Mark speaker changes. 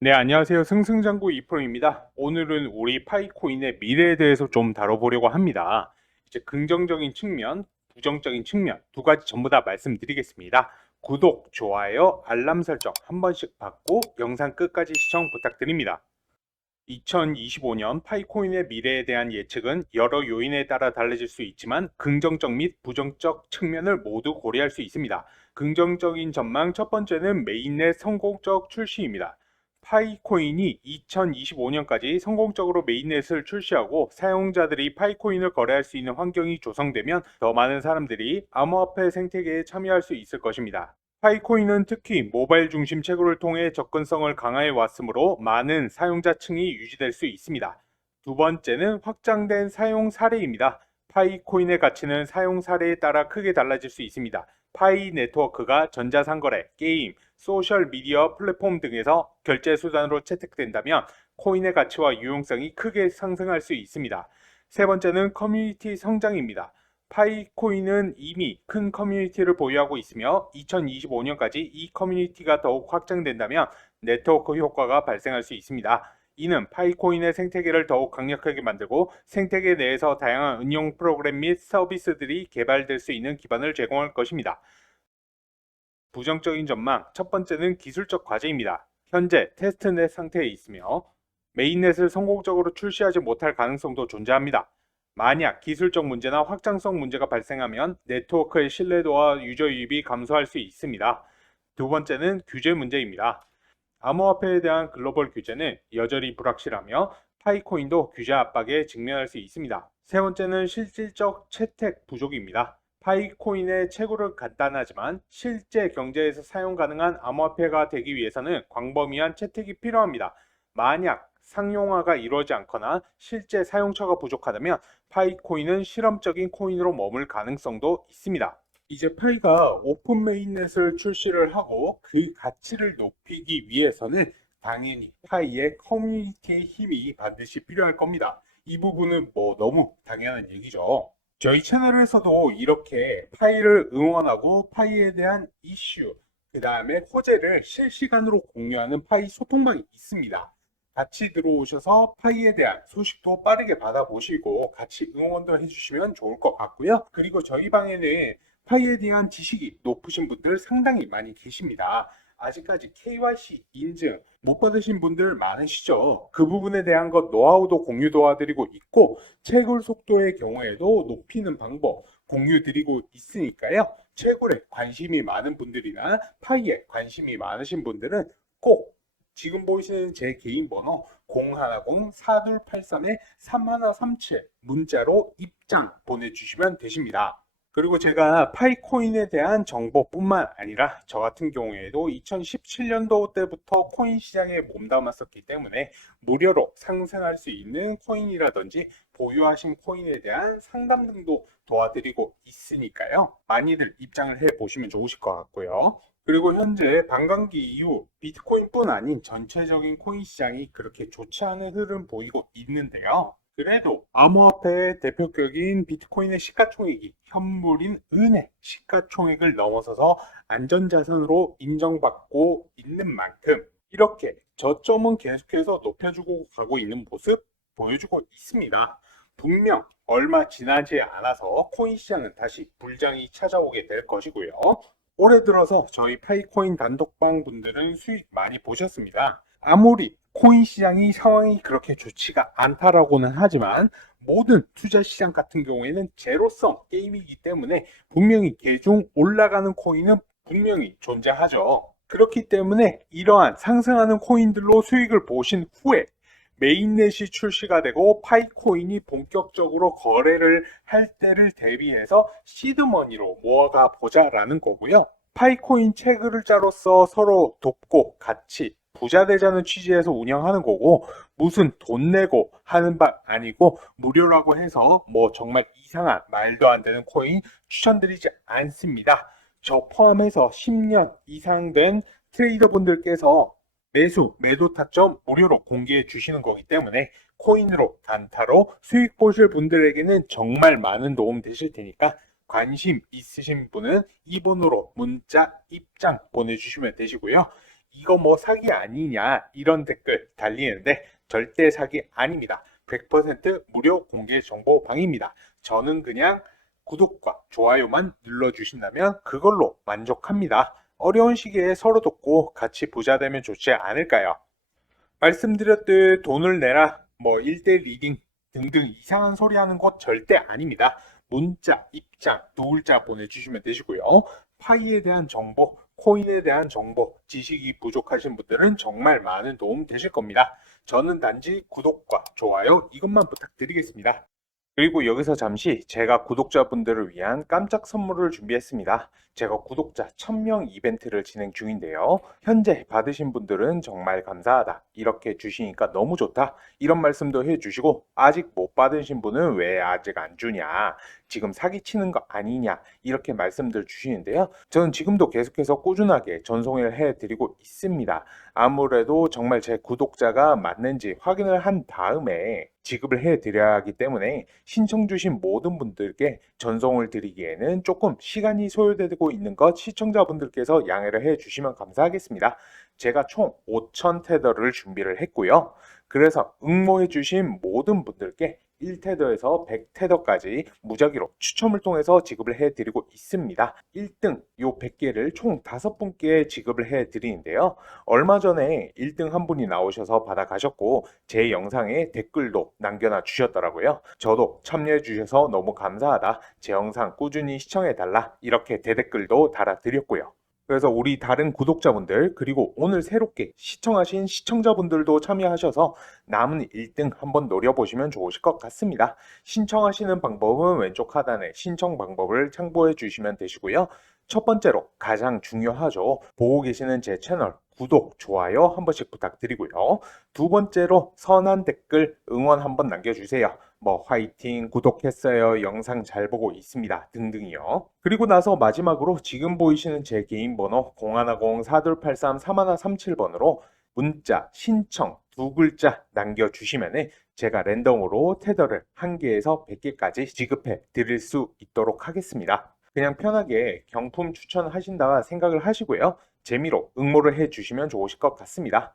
Speaker 1: 네, 안녕하세요. 승승장구 이프로입니다. 오늘은 우리 파이코인의 미래에 대해서 좀 다뤄보려고 합니다. 이제 긍정적인 측면, 부정적인 측면 두 가지 전부 다 말씀드리겠습니다. 구독, 좋아요, 알람 설정 한 번씩 받고 영상 끝까지 시청 부탁드립니다. 2025년 파이코인의 미래에 대한 예측은 여러 요인에 따라 달라질 수 있지만 긍정적 및 부정적 측면을 모두 고려할 수 있습니다. 긍정적인 전망 첫 번째는 메인넷 성공적 출시입니다. 파이코인이 2025년까지 성공적으로 메인넷을 출시하고 사용자들이 파이코인을 거래할 수 있는 환경이 조성되면 더 많은 사람들이 암호화폐 생태계에 참여할 수 있을 것입니다. 파이코인은 특히 모바일 중심 채굴을 통해 접근성을 강화해 왔으므로 많은 사용자층이 유지될 수 있습니다. 두 번째는 확장된 사용 사례입니다. 파이코인의 가치는 사용 사례에 따라 크게 달라질 수 있습니다. 파이 네트워크가 전자상거래, 게임, 소셜 미디어 플랫폼 등에서 결제 수단으로 채택된다면 코인의 가치와 유용성이 크게 상승할 수 있습니다. 세 번째는 커뮤니티 성장입니다. 파이코인은 이미 큰 커뮤니티를 보유하고 있으며 2025년까지 이 커뮤니티가 더욱 확장된다면 네트워크 효과가 발생할 수 있습니다. 이는 파이코인의 생태계를 더욱 강력하게 만들고 생태계 내에서 다양한 응용 프로그램 및 서비스들이 개발될 수 있는 기반을 제공할 것입니다. 부정적인 전망 첫 번째는 기술적 과제입니다. 현재 테스트넷 상태에 있으며 메인넷을 성공적으로 출시하지 못할 가능성도 존재합니다. 만약 기술적 문제나 확장성 문제가 발생하면 네트워크의 신뢰도와 유저 유입이 감소할 수 있습니다. 두 번째는 규제 문제입니다. 암호화폐에 대한 글로벌 규제는 여전히 불확실하며 파이코인도 규제 압박에 직면할 수 있습니다. 세 번째는 실질적 채택 부족입니다. 파이코인의 채굴은 간단하지만 실제 경제에서 사용 가능한 암호화폐가 되기 위해서는 광범위한 채택이 필요합니다. 만약 상용화가 이루어지지 않거나 실제 사용처가 부족하다면 파이코인은 실험적인 코인으로 머물 가능성도 있습니다. 이제 파이가 오픈 메인넷을 출시를 하고 그 가치를 높이기 위해서는 당연히 파이의 커뮤니티의 힘이 반드시 필요할 겁니다. 이 부분은 뭐 너무 당연한 얘기죠. 저희 채널에서도 이렇게 파이를 응원하고 파이에 대한 이슈, 그 다음에 호재를 실시간으로 공유하는 파이 소통방이 있습니다. 같이 들어오셔서 파이에 대한 소식도 빠르게 받아보시고 같이 응원도 해주시면 좋을 것 같고요. 그리고 저희 방에는 파이에 대한 지식이 높으신 분들 상당히 많이 계십니다. 아직까지 KYC 인증 못 받으신 분들 많으시죠? 그 부분에 대한 것 노하우도 공유 도와드리고 있고 채굴 속도의 경우에도 높이는 방법 공유 드리고 있으니까요. 채굴에 관심이 많은 분들이나 파이에 관심이 많으신 분들은 꼭 지금 보이시는 제 개인 번호 010-4283-3137 문자로 입장 보내주시면 되십니다. 그리고 제가 파이코인에 대한 정보뿐만 아니라 저 같은 경우에도 2017년도 때부터 코인 시장에 몸담았었기 때문에 무료로 상승할 수 있는 코인이라든지 보유하신 코인에 대한 상담 등도 도와드리고 있으니까요. 많이들 입장을 해 보시면 좋으실 것 같고요. 그리고 현재 반감기 이후 비트코인뿐 아닌 전체적인 코인 시장이 그렇게 좋지 않은 흐름 보이고 있는데요. 그래도 암호화폐의 대표격인 비트코인의 시가총액이 현물인 은의 시가총액을 넘어서서 안전자산으로 인정받고 있는 만큼 이렇게 저점은 계속해서 높여주고 가고 있는 모습 보여주고 있습니다. 분명 얼마 지나지 않아서 코인 시장은 다시 불장이 찾아오게 될 것이고요. 올해 들어서 저희 파이코인 단독방 분들은 수익 많이 보셨습니다. 아무리 코인 시장이 상황이 그렇게 좋지가 않다라고는 하지만 모든 투자 시장 같은 경우에는 제로성 게임이기 때문에 분명히 개중 올라가는 코인은 분명히 존재하죠. 그렇기 때문에 이러한 상승하는 코인들로 수익을 보신 후에 메인넷이 출시가 되고 파이코인이 본격적으로 거래를 할 때를 대비해서 시드머니로 모아가 보자라는 거고요. 파이코인 채굴자로서 서로 돕고 같이 부자 되자는 취지에서 운영하는 거고 무슨 돈 내고 하는 바 아니고 무료라고 해서 뭐 정말 이상한 말도 안 되는 코인 추천드리지 않습니다. 저 포함해서 10년 이상 된 트레이더분들께서 매수, 매도 타점 무료로 공개해 주시는 거기 때문에 코인으로 단타로 수익 보실 분들에게는 정말 많은 도움 되실 테니까 관심 있으신 분은 2번으로 문자 입장 보내주시면 되시고요. 이거 뭐 사기 아니냐 이런 댓글 달리는데 절대 사기 아닙니다. 100% 무료 공개 정보 방입니다. 저는 그냥 구독과 좋아요만 눌러주신다면 그걸로 만족합니다. 어려운 시기에 서로 돕고 같이 부자 되면 좋지 않을까요? 말씀드렸듯 돈을 내라, 뭐 1대 리딩 등등 이상한 소리 하는 곳 절대 아닙니다. 문자, 입장, 두 글자 보내주시면 되시고요. 파이에 대한 정보, 코인에 대한 정보, 지식이 부족하신 분들은 정말 많은 도움 되실 겁니다. 저는 단지 구독과 좋아요 이것만 부탁드리겠습니다. 그리고 여기서 잠시 제가 구독자분들을 위한 깜짝 선물을 준비했습니다. 제가 구독자 1000명 이벤트를 진행 중인데요. 현재 받으신 분들은 정말 감사하다. 이렇게 주시니까 너무 좋다. 이런 말씀도 해주시고 아직 못 받으신 분은 왜 아직 안 주냐. 지금 사기치는 거 아니냐. 이렇게 말씀들 주시는데요. 저는 지금도 계속해서 꾸준하게 전송을 해드리고 있습니다. 아무래도 정말 제 구독자가 맞는지 확인을 한 다음에 지급을 해드려야 하기 때문에 신청 주신 모든 분들께 전송을 드리기에는 조금 시간이 소요되고 있는 것 시청자분들께서 양해를 해주시면 감사하겠습니다. 제가 총 5,000 테더를 준비를 했고요. 그래서 응모해 주신 모든 분들께 1테더에서 100테더까지 무작위로 추첨을 통해서 지급을 해드리고 있습니다. 1등 요 100개를 총 5분께 지급을 해드리는데요. 얼마 전에 1등 한 분이 나오셔서 받아가셨고 제 영상에 댓글도 남겨놔 주셨더라고요. 저도 참여해 주셔서 너무 감사하다. 제 영상 꾸준히 시청해 달라. 이렇게 대댓글도 달아드렸고요. 그래서 우리 다른 구독자분들 그리고 오늘 새롭게 시청하신 시청자분들도 참여하셔서 남은 1등 한번 노려보시면 좋으실 것 같습니다. 신청하시는 방법은 왼쪽 하단에 신청 방법을 참고해 주시면 되시고요. 첫 번째로 가장 중요하죠. 보고 계시는 제 채널 구독, 좋아요 한 번씩 부탁드리고요. 두 번째로 선한 댓글 응원 한번 남겨주세요. 뭐 화이팅, 구독했어요, 영상 잘 보고 있습니다 등등이요. 그리고 나서 마지막으로 지금 보이시는 제 개인 번호 0110-4283-3137번으로 문자 신청 두 글자 남겨주시면 제가 랜덤으로 테더를 한 개에서 100개까지 지급해 드릴 수 있도록 하겠습니다. 그냥 편하게 경품 추천하신다 생각을 하시고요. 재미로 응모를 해 주시면 좋으실 것 같습니다.